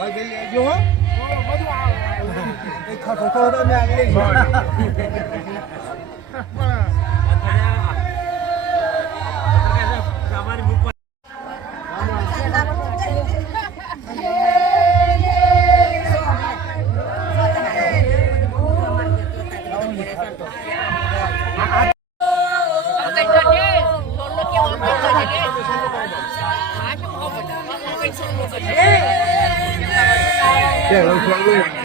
બગલ લેજો હો. એ ખખો તો મેં Yeah,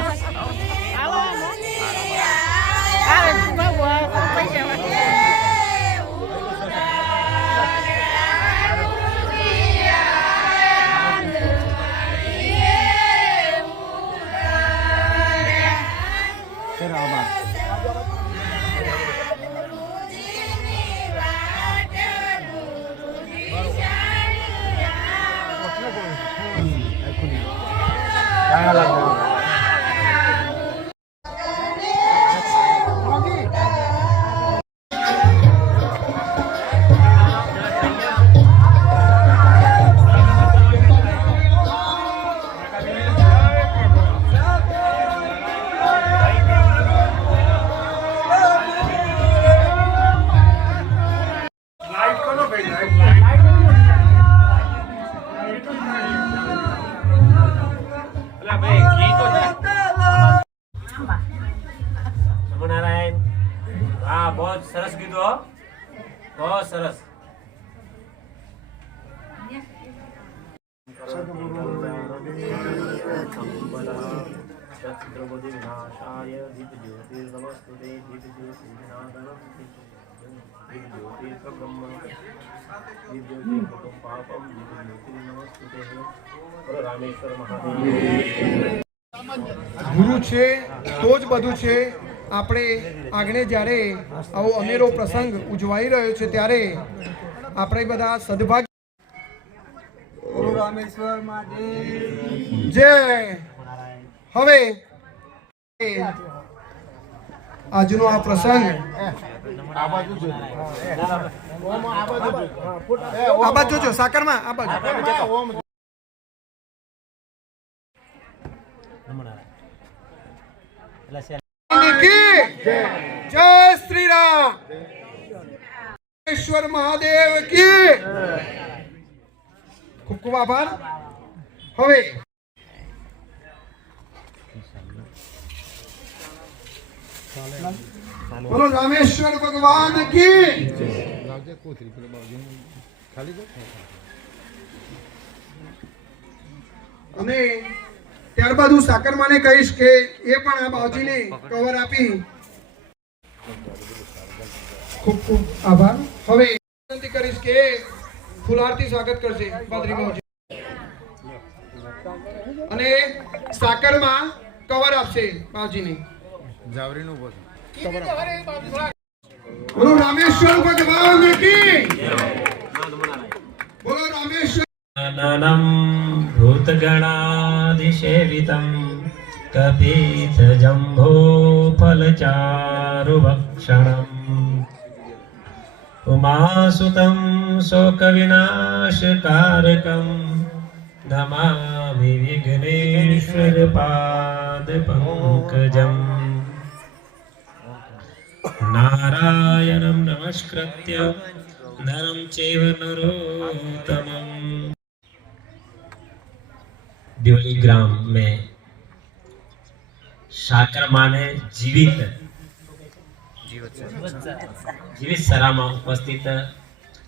વિનાશાય દીપ જ્યોતિર્નમસ્તુતે દીપ જ્યોતિર્નાદનમ દીપ જ્યોતિર્બ્રહ્મ દીપ જ્યોતિર્ભૂતમ પાપમ દીપ રામેશ્વર ગુરુ છે, તો જ બધું છે. આપણે આગળ જ્યારે આવો અનેરો પ્રસંગ ઉજવાઈ રહ્યો છે, ત્યારે આપણે બધા સદભાગ્ય જય. હવે આજનો આ પ્રસંગ આ બાજુ સાકરમાં જય શ્રી રામ. મહાદેવ કી. ખૂબ ખૂબ આભાર. હવે બોલો રામેશ્વર ભગવાન કી અને ત્યારબાદ હું સાકરમાને કહીશ કે એ પણ આ બાવજીને કવર આપી. ખૂબ ખૂબ આભાર. હવે વિનંતી કરીશ કે ફુલારથી સ્વાગત કરશે પાદરી અને સાકરમાં કવર આપશે બાવજીને જાવરીનું ઉપર કવર બોલો રામેશ્વર ભગવાન કી? બોલો રામેશ્વર નાનમ ભૂતગણાધિસેવિતમ કપીત જંભો ફલચારુ વક્ષણમ उमासुतं शोकविनाशकारकं नमामि विघ्नेश्वरपादपङ्कजम् नारायणं नमस्कृत्य नरं चैव नरोत्तमम् देवली ग्राम में शाकर माने जीवित जीवित જીવિત સરામાં ઉપસ્થિત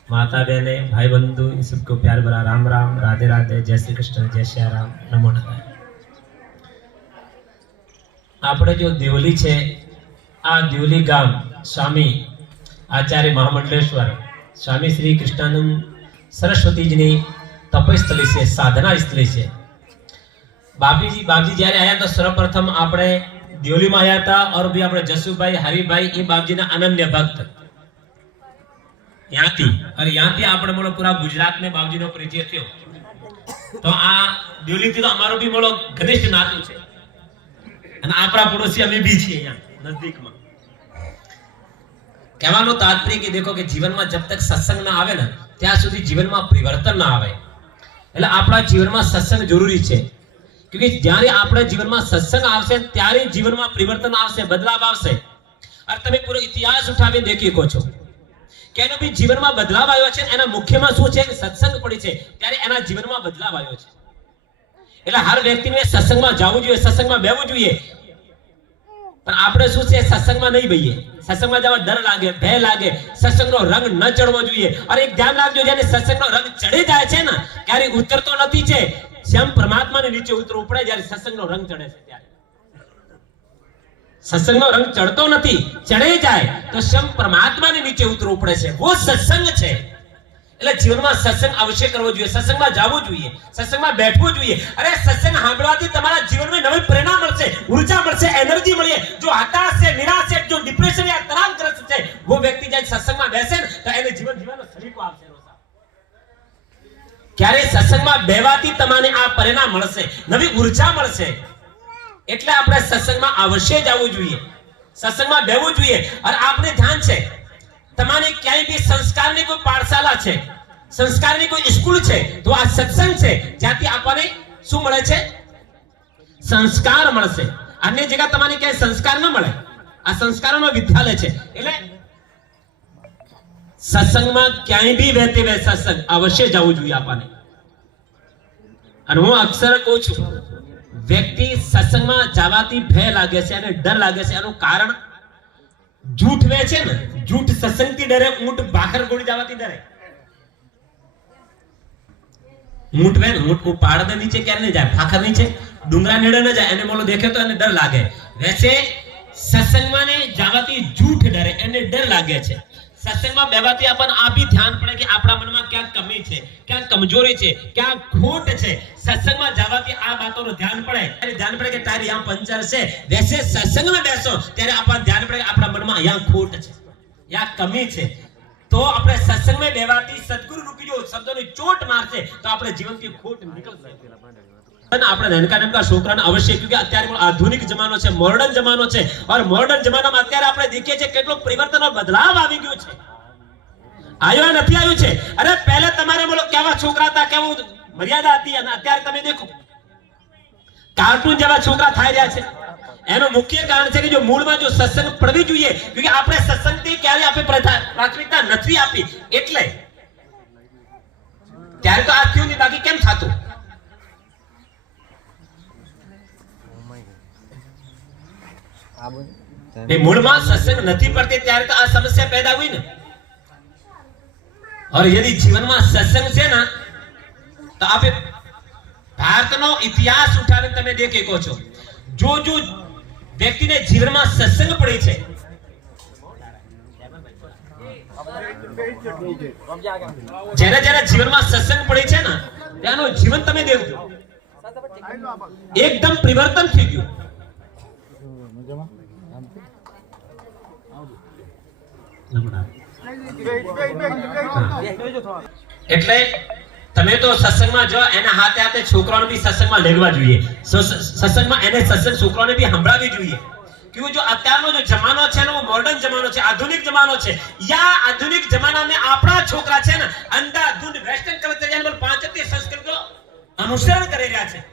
માતા બહેને ભાઈ બંધુ સબકો પ્યાર ભરા રામ રામ, રાધે રાધે, જય શ્રી કૃષ્ણ, જય શ્રી રામ, નમો આપણે જો દેવલી છે, આ દેવલી ગામ સ્વામી આચાર્ય મહામંડલેશ્વર, સ્વામી શ્રી કૃષ્ણાનંદ સરસ્વતીજીની તપસ્થલી છે સાધના સ્થલી છે. બાપીજી, બાપજી જ્યારે આવ્યા તો સર્વપ્રથમ આપણે ડ્યોલીમાં આવ્યા હતા ઓર ભી આપણે જસુભાઈ હરિભાઈ એ બાપજીના અનન્ય ભક્ત. ત્યાંથી? અને ત્યાંથી આપણે મળો પૂરા ગુજરાતને બાપજીનો પરિચય થયો. તો આ ડ્યોલીથી તો અમારો બી મળો ઘનિષ્ઠ નાતું છે. અને આપણા પડોશી અમે બી છીએ અહીંયા નજદીકમાં. કહેવાનું તાત્પર્ય કે દેખો કે જીવનમાં જબ તક સત્સંગ ના આવે ને ત્યાં સુધી જીવનમાં પરિવર્તન ના આવે. એટલે આપણા જીવનમાં સત્સંગ જરૂરી છે. કે જ્યારે આપણા જીવનમાં સત્સંગ આવશે ત્યારે જીવનમાં પરિવર્તન આવશે બદલાવ આવશે અને તમે પૂરો ઇતિહાસ ઉઠાવી દેખી શકો છો કે એનો જીવનમાં બદલાવ આવ્યો છે એના મુખ્યમાં શું છે સત્સંગ પડી છે ત્યારે એના જીવનમાં બદલાવ આવ્યો છે એટલે હર વ્યક્તિને સત્સંગમાં જવું જોઈએ સત્સંગમાં બેવું જોઈએ પણ આપણે શું છે સત્સંગમાં નહીં બહીએ સત્સંગમાં જવા ડર લાગે ભય લાગે સત્સંગનો રંગ ન ચડવો જોઈએ। અને એક ધ્યાન રાખજો, જ્યારે સત્સંગનો રંગ ચડી જાય છે ને, ત્યારે ઉતરતો નથી છે શ્યામ પરમાત્માને નીચે ઉતરવું પડે જ્યારે સત્સંગનો રંગ ચડે છે ત્યારે. સત્સંગનો રંગ ચડતો નથી, ચડે જાય, તો શ્યામ પરમાત્માને નીચે ઉતરવું પડે છે. वो સત્સંગ છે. એટલે જીવનમાં સત્સંગ અવશ્ય કરવો જોઈએ. સત્સંગમાં જવું જોઈએ. સત્સંગમાં બેઠવું જોઈએ. અરે સત્સંગ સાંભળવાથી તમારા જીવનમાં નવી પ્રેરણા મળશે, ઊર્જા મળશે, એનર્જી મળે. જો હતાશ છે, નિરાશ છે, જો ડિપ્રેશન યા તણાવગ્રસ્ત છે, વો વ્યક્તિ જ્યારે સત્સંગમાં બેસે ને, તો એને જીવન જીવવાનો સલીકો આવશે ક્યારે સત્સંગમાં બેવાથી તમને આ પરિણામ મળશે, નવી ઊર્જા મળશે. એટલે આપણે સત્સંગમાં અવશ્ય જવું જોઈએ. સત્સંગમાં બેવું જોઈએ. અને આપણે ધ્યાન છે, તમારે ક્યાંય બી સંસ્કારની કોઈ પાઠશાલા છે, સંસ્કારની કોઈ સ્કૂલ છે, તો આ સત્સંગ છે, જ્યાંથી આપણને શું મળે છે? સંસ્કાર મળશે. અન્ય જગ્યા તમારે ક્યાંય સંસ્કાર ન મળે. આ સંસ્કારોનો વિદ્યાલય છે. એટલે સત્સંગમાં ક્યાંય બી વહેતે વહે સત્સંગ અવશ્ય જવું જોઈએ આપણને. અને હું અક્ષર કહું છું, વ્યક્તિ સત્સંગમાં જવાથી ભય લાગે છે અને ડર લાગે છે. એનું કારણ જૂઠ વે છે ને, જૂઠ સત્સંગથી ડરે, ઊંટ ભાખર ગોળી જવાથી ડરે. ઊંટ વે ને, ઊંટ ઊંટ પહાડ નીચે ક્યારે નહીં જાય, ભાખર નીચે, ડુંગરા નેડે ન જાય, એને બોલો દેખે તો એને ડર લાગે. વૈસે સત્સંગમાં ને જવાથી જૂઠ ડરે, એને ડર લાગે છે. સત્સંગમાં બેવાથી આપણને આ બી ધ્યાન પડે કે આપણા મનમાં ક્યાં કમી છે, ક્યાં કમજોરી છે, ક્યાં ખોટ છે. સત્સંગમાં જવાથી આ બાતોનું ધ્યાન પડે. ત્યારે ધ્યાન પડે કે તારી આ પંચર છે. વૈસે સત્સંગમાં બેસો, ત્યારે આપણને ધ્યાન પડે કે આપણા મનમાં અહીંયા ખોટ છે. યા કમી છે. તો આપણે સત્સંગમાં બેવાથી સદગુરુ રૂપી જો શબ્દોની ચોટ મારશે, તો આપણે જીવનથી ખોટ નીકળશે. આપણા નાનકા નાનકા છોકરાને અવશ્ય કે અત્યારે પણ આધુનિક જમાનો છે મોડર્ન જમાનો છે. ઓર મોડર્ન જમાનામાં અત્યારે આપણે દેખીએ છીએ કેટલો પરિવર્તન બદલાવ આવી ગયો છે. આવ્યો નથી આવ્યું છે? અરે પહેલા તમારે બોલો, કેવા છોકરા હતા, કેવું મર્યાદા હતી? અને અત્યારે તમે દેખો. કાર્ટૂન જેવા છોકરા થઈ રહ્યા છે. એનું મુખ્ય કારણ છે કે જો મૂળમાં જો સત્સંગ પડવી જોઈએ કે આપણે સત્સંગથી ક્યારે આપણે પ્રાથમિકતા નથી આપી. એટલે ક્યારે તો આ થયું નહીં, બાકી કેમ થતું? મૂળમાં સત્સંગ નથી પડતી ત્યારે તો આ સમસ્યા પેદા हुई ને और यदि જીવનમાં સત્સંગ છે ને તો આપે ભારતનો ઇતિહાસ ઉઠાવીને તમે દેખી શકો છો જો જો વ્યક્તિને જીવનમાં સત્સંગ પડી છે જ્યારે જ્યારે જીવનમાં સત્સંગ પડી છે ને ત્યાંનું જીવન તમે દેખજો એકદમ પરિવર્તન થઈ ગયું એટલે તમે તો સત્સંગમાં જો એના હાથે હાથે છોકરાઓને બી સત્સંગમાં લેવા જોઈએ સત્સંગમાં એને સત્સંગ છોકરાઓને બી સંભળાવવી જોઈએ કે જો અત્યારનો જો જમાનો છે ને મોડર્ન જમાનો છે આધુનિક જમાનો છે યા આધુનિક જમાનામાં આપણા છોકરા છે ને અંધાધૂંધ વેસ્ટર્ન કલ્ચર પાંચતી સંસ્કૃતિઓ અનુસરણ કરી રહ્યા છે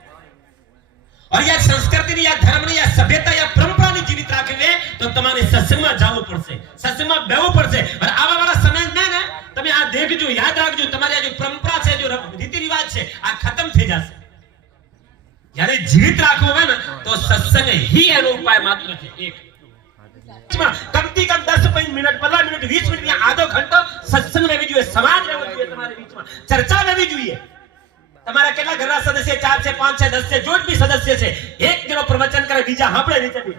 અને આ સંસ્કૃતિની આ ધર્મની આ સભ્યતા આ પરંપરાને જીવિત રાખીને તો તમારે સત્સંગમાં જવું પડશે સત્સંગમાં બેવું પડશે અને આવા વાળા સમાજને ને તમે આ દેખજો યાદ રાખજો તમારી આ જે પરંપરા છે જો રીતિ રિવાજ છે આ ખતમ થઈ જશે જ્યારે જીવિત રાખવો હોય ને તો સત્સંગ હી એનો ઉપાય માત્ર છે એક કમથી કમ દસ મિનિટ પંદર મિનિટ વીસ મિનિટ આધો ઘંટો સત્સંગ રહેવી જોઈએ સમાજ રહેવો જોઈએ તમારી વીચમાં ચર્ચા રહેવી જોઈએ તમારા કેટલા ઘરના સદસ્ય ચાર છે, પાંચ છે, દસ છે જોટ બી સદસ્ય છે. એક જણો પ્રવચન કરે, બીજા સાંભળે નીચે બી.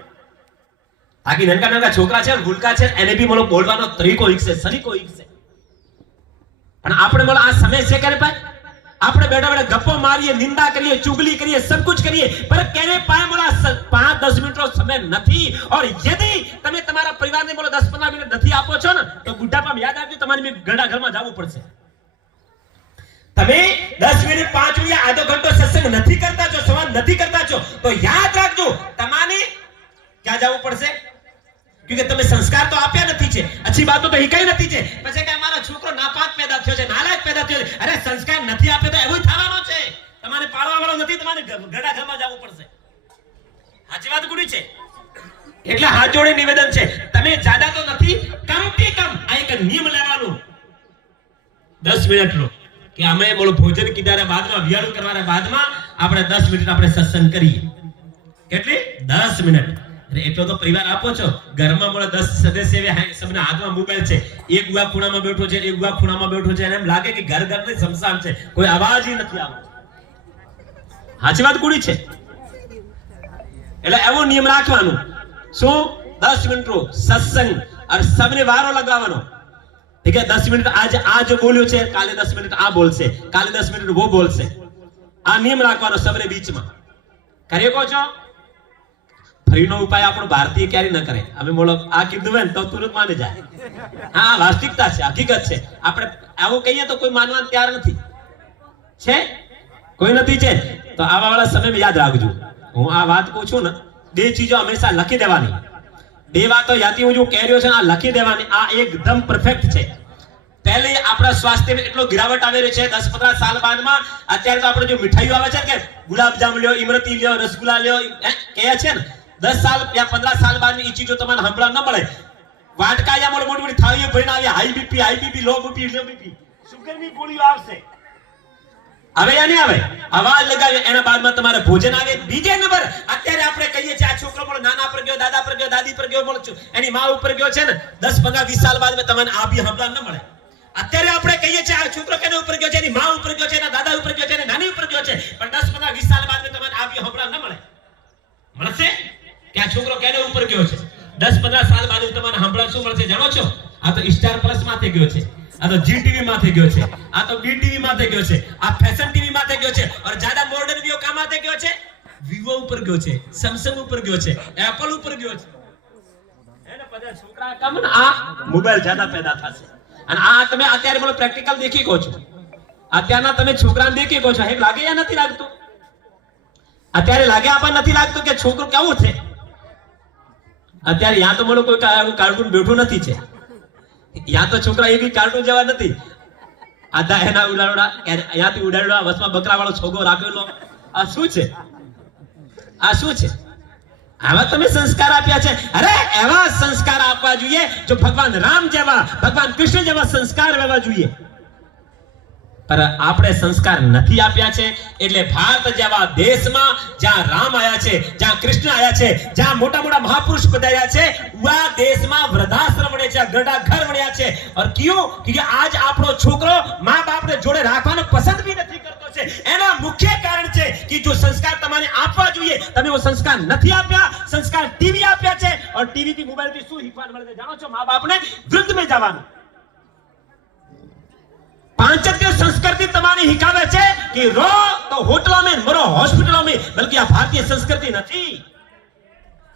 બાકી નનકા નનકા છોકરા છે, ભૂલકા છે, એને બી મળો બોલવાનો તરીકો ઈકશે સરીકો ઈકશે પણ આપણે મળો આ સમય છે ક્યારે ભાઈ? આપણે બેઠા બેઠા ગપ્પો મારીએ, નિંદા કરીએ, ચુગલી કરીએ સબકુ કરીએ, પણ કેને પાએ બોલા પાંચ, દસ મિનિટનો સમય નથી? ઓર યદિ તમે તમારા પરિવારને બોલો, દસ પંદર મિનિટ નથી આપો છો ને, તો બુઢાપામાં યાદ આવજો તમારી ઘરડા ઘરમાં જવું પડશે. તમે દસ મિનિટ, પાંચ મિનિટ, આધો ઘંટો સત્સંગ નથી કરતા છો, સંવાદ નથી કરતા છો, તો યાદ રાખજો, તમારે ક્યાં જવું પડશે? ક્योंकि તમે સંસ્કાર તો આપ્યા નથી છે, અચ્છી બાતો તો હિકાઈ નથી છે, પછી કે મારો છોકરો નાપાક પેદા થયો છે, નાલાયક પેદા થયો છે, અરે સંસ્કાર નથી આપ્યો તો એવું થવાનો છે. તમારે પાળવા વાળો નથી, તમારે ગડા ઘરમાં જવું પડશે. સાચી વાત ગુડી છે. એટલે હાથ નિવેદન છે, તમે જાદા તો નથી, કમ કે કમ, આ એક નિયમ લેવાનું. દસ મિનિટ નો કે અમે બોલો ભોજન કીધા બાદમાં વિયાળું કરવાના બાદમાં, આપણે દસ મિનિટ આપણે સત્સંગ કરીએ. કેટલી? દસ મિનિટ. એટલો તો પરિવાર આપો છો. ઘરમાં મળે દસ સદસ્ય સબના હાથમાં મોબાઈલ છે. એક ગુવા ખૂણામાં બેઠો છે, એક ગુવા ખૂણામાં બેઠો છે. એમ લાગે કે ઘર ઘર શમશાન છે. કોઈ અવાજ નથી આવતો. સાચી વાત કુડી છે? એટલે એવો નિયમ રાખવાનો. શું? દસ મિનિટનો સત્સંગ. અને સબને વારો લગાવવાનો. ઠીક છે દસ મિનિટ આજ આજ બોલ્યો છે કાલે દસ મિનિટ આ બોલશે કાલે દસ મિનિટ વો બોલશે આ નિયમ રાખવાનો સવારે બીચમાં કરીએ કહો છો ફરીનો ઉપાય આપણો ભારતીય ક્યારે ન કરે. અમે બોલો આ કીધું હોય ને, તો તુરંત માની જાય. હા વાસ્તવિકતા છે, હકીકત છે. આપણે આવું કહીએ તો કોઈ માનવા તૈયાર નથી. છે? કોઈ નથી છે? તો આવા વાળા સમયમાં યાદ રાખજો. હું આ વાત કહું છું ને, બે ચીજો હંમેશા લખી દેવાની. બે યાદી હું જો કહી રહ્યો છે, આ લખી દેવાની, આ એકદમ પરફેક્ટ છે. પહેલે આપણા સ્વાસ્થ્યમાં એટલો ગિરાવટ આવી રહ્યો છે, દસ પંદર સાલ બાદમાં. અત્યારે તો આપણે જો મીઠાઈઓ આવે છે કે ગુલાબજામ લ્યો ઇમરતી લ્યો, રસગુલ્લા લ્યો કહે છે ને? દસ સાલ યા પંદર સાલ બાદની ઈ ચીજો તમને સાંભળવા ન મળે. વાટકા યા મોટી મોટી થાળીઓ ભરીને આવી high BP high BP low BP low BP સુગરની ગોળીઓ આવશે? હવે યા નહીં આવે? અવાજ લગાવે, એના બાદમાં તમારે ભોજન આવે. બીજે નંબર, અત્યારે આપણે કહીએ છીએ આ છોકરો પણ નાના પર ગયો, દાદા પર ગયો, દાદી પર ગયો પણ એની માં ઉપર ગયો છે ને, દસ પંદર વીસ સાલ બાદ તમને આ બી હમલા ન મળે. અત્યારે આપણે કહીએ છીએ આ છોકરો કેના ઉપર ગયો છે, એની માં ઉપર ગયો છે, એના દાદા ઉપર ગયો છે, એના નાની ઉપર ગયો છે, પણ દસ પંદર વીસ સાલ બાદ તમને આ બી હમલા ન મળે. મળશે? કે આ છોકરો કેને ઉપર ગયો છે? દસ પંદર સાલ બાદ તમને હમણાં શું મળશે? જાણો છો? આ તો સ્ટાર પ્લસમાંથી ગયો છે. આ તો જી ટીવી માથે ગયો છે. આ તો બી ટીવી માથે ગયો છે. આ ફેશન ટીવી માથે ગયો છે. ઓર જ્યાદા મોડર્ન વ્યૂ કા માથે ગયો છે? વિવો ઉપર ગયો છે. સેમસંગ ઉપર ગયો છે. એપલ ઉપર ગયો છે. એને બધા છોકરા કામ ને આ મોબાઈલ જ્યાદા પેદા થશે. અને આ તમે અત્યારે બોલો પ્રેક્ટિકલ દેખી કહો છો. અત્યારના તમે છોકરાને દેખી કહો છો. હેક લાગે યા નથી લાગતું? અત્યારે લાગે આપણને નથી લાગતું કે છોકરો કેવું છે? અત્યારે યા તો બોલો કોઈ કાર્ટૂન બેઠું નથી છે. યા તો છોકરા એ બી કાર્ટૂન જેવા નથી. આધા એના ઉડાડોડા અહીંયાથી ઉડાડોડા વસમાં બકરા વાળો છોગો રાખેલો. આ શું છે? આ શું છે? આવા તમે સંસ્કાર આપ્યા છે. અરે, એવા સંસ્કાર આપવા જોઈએ જો ભગવાન રામ જેવા, ભગવાન કૃષ્ણ જેવા સંસ્કાર રહેવા જોઈએ. આપણે સંસ્કાર નથી આપ્યા છે. એટલે ભારત જેવા દેશમાં જ્યાં રામ આવ્યા છે, જ્યાં કૃષ્ણ આવ્યા છે, જ્યાં મોટા મોટા મહાપુરુષ પધાર્યા છે, ઉવા દેશમાં વૃદ્ધાશ્રમ વળે છે ગરડા ઘર વળ્યા છે. અર ક્યું? કે આજ આપણો છોકરો માં બાપને જોડે રાખવાનું પસંદ બી નથી કરતો છે. એના મુખ્ય કારણ છે કે જો સંસ્કાર તમારે આપવા જોઈએ, તમે એવો સંસ્કાર નથી આપ્યા. સંસ્કાર ટીવી આપ્યા છે. અને ટીવી થી મોબાઈલથી શું શીખવાનું મળે છે જાણો છો? મા બાપને વૃદ્ધ મે જવાનું. पांचत्य संस्कृति તમારી હિકાવે છે કે રો તો હોટલો में મરો હોસ્પિટલો में બલકે આ ભારતીય સંસ્કૃતિ નથી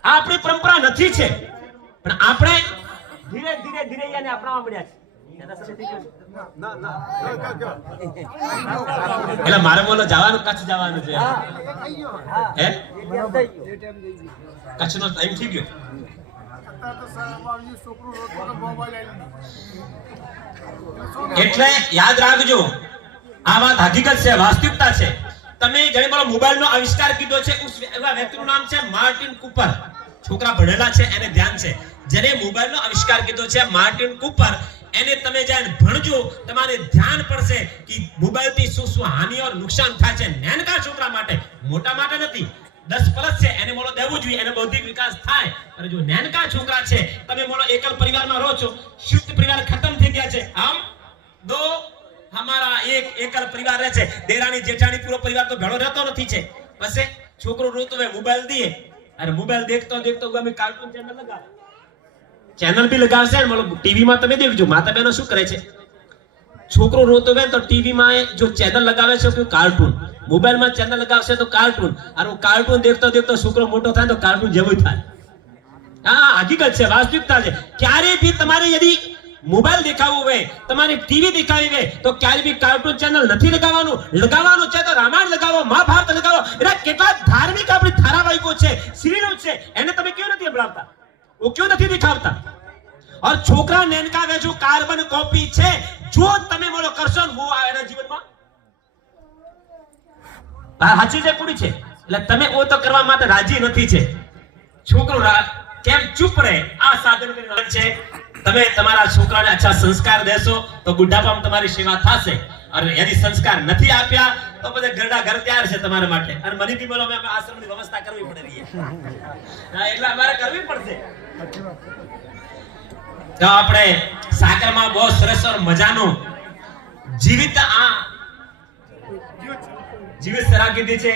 આ આપણી પરંપરા નથી છે પણ આપણે ધીરે ધીરે ધીરે એને અપનાવવા મળ્યા છે એટલે મારે બોલો જવાનું કચ્છ જવાનું છે હે કચ્છનો ટાઈમ થઈ ગયો એટલે યાદ રાખજો, આ વાત હકીકત છે, વાસ્તવિકતા છે. તમે જેને બોલો મોબાઈલ નો આવિષ્કાર કીધો છે એવા વ્યક્તિનું નામ છે માર્ટિન કુપર. છોકરા ભણેલા છે, એને ધ્યાન છે. જેને મોબાઈલ નો આવિષ્કાર કીધો છે માર્ટિન કુપર, એને તમે જઈને ભણજો, તમારે ધ્યાન પડશે કે મોબાઈલથી શું શું હાનિ ઓર નુકસાન થાય છે. નાનકા છોકરા માટે, મોટા માટે નથી. દસ પ્લસ છે, એને બોલો દેવું જોઈએ, એને બૌદ્ધિક વિકાસ થાય. અને જો નાનકા છોકરા છે, તમે બોલો એકલ પરિવારમાં રહો છો શુદ્ધ પરિવાર ખતમ થઈ ગયા છે. આમ, દો, અમારા એક એકલ પરિવાર રહે છે. દેરાણી, જેઠાણી, પૂરો પરિવાર તો ભેળો રહેતો નથી છે. પછી છોકરો રોતો હોય મોબાઈલ દે અરે મોબાઈલ દેખતો દેખતો ગમે કાર્ટૂન ચેનલ લગાવે. ચેનલ બી લગાવશે ને મતલબ ટીવીમાં તમે દેખજો. માતા બહેનો શું કરે છે? છોકરો રોતો હોય તો ટીવીમાં જો ચેનલ લગાવે છે તો કાર્ટૂન મોબાઈલમાં ચેનલ લગાવશે તો કાર્ટૂન. અને કાર્ટૂન દેખતો દેખતો છોકરો મોટો થાય તો કાર્ટૂન જેવું થાય. હા, હકીકત છે, વાસ્તવિકતા છે. ક્યારે બી તમારે યદી મોબાઈલ દેખાવો હોય, તમારી ટીવી દેખાવી હોય, તો ક્યારે બી કાર્ટૂન ચેનલ નથી લગાવવાનું. લગાવવાનું છે તો રામાયણ લગાવો, મહાભારત લગાવો. એટલે કેટલા ધાર્મિક આપણી ધારાવાહિકો છે સિરિયલો છે, એને તમે કેમ નથી સંભળાવતા? હું કેમ નથી દેખાડતા और छोकरा नेनका वे जो कार्बन कॉपी छे તમે બોલો કરશો હું આ એના જીવનમાં સાચી છે કુડી છે. એટલે તમે ઓ તો કરવા માટે રાજી નથી છે. છોકરો કેમ ચૂપ રહે? આ સાધન છે. તમે તમારા છોકરાને અચ્છા સંસ્કાર દેશો, તો બુઢાપામાં તમારી સેવા થશે. અને એની સંસ્કાર નથી આપ્યા, તો બધા ઘરડા ઘર તૈયાર છે તમારા માટે. અને મને બી બોલો આશ્રમની વ્યવસ્થા કરવી પડે એટલે અમારે કરવી પડશે. તો આપણે સાકરમાં બહુ સરસ મજાનું જીવિત આ જીવિત સરા કીધી છે.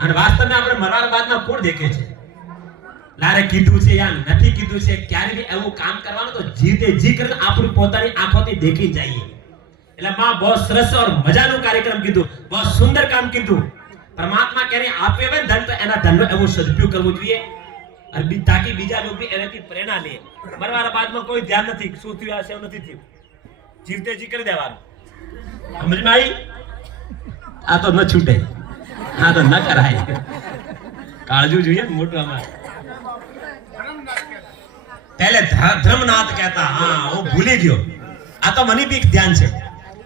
અને વાસ્તવમાં આપણે મરવા બાદમાં કોણ દેખે છે? લારે કીધું છે યા નથી કીધું છે. ક્યારે બી એવું કામ કરવાનું તો જીતે જી કરીને આપણી પોતાની આંખોથી દેખી જઈએ. એટલે માં બહુ સરસ ઓર મજાનું કાર્યક્રમ કીધું, બહુ સુંદર કામ કીધું. પરમાત્મા ક્યારે આપે હોય ધન તો એના ધનનો એવો સદુપયોગ કરવો જોઈએ. અને તાકી બીજા લોકો એનાથી પ્રેરણા લે. મરવાના બાદમાં કોઈ ધ્યાન નથી, શું થયું, આ શું નથી થયું. જીવતે જી કરી દેવાનું. સમજમાં આવી આ તો ન છૂટે. આ તો ન કરાય. કાળજું જોઈએ ને મોટું આમાં પહેલે ધ્ર- ધર્મનાથ કહેતા, હા, હું ભૂલી ગયો. આ તો મને બી ધ્યાન છે.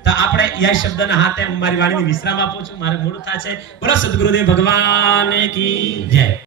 તો આપણે એ શબ્દના હાથે મારી વાણીને વિશ્રામ આપું છું. મારે મોડું થાય છે. બોલો, સદગુરુદેવ ભગવાન કી જય.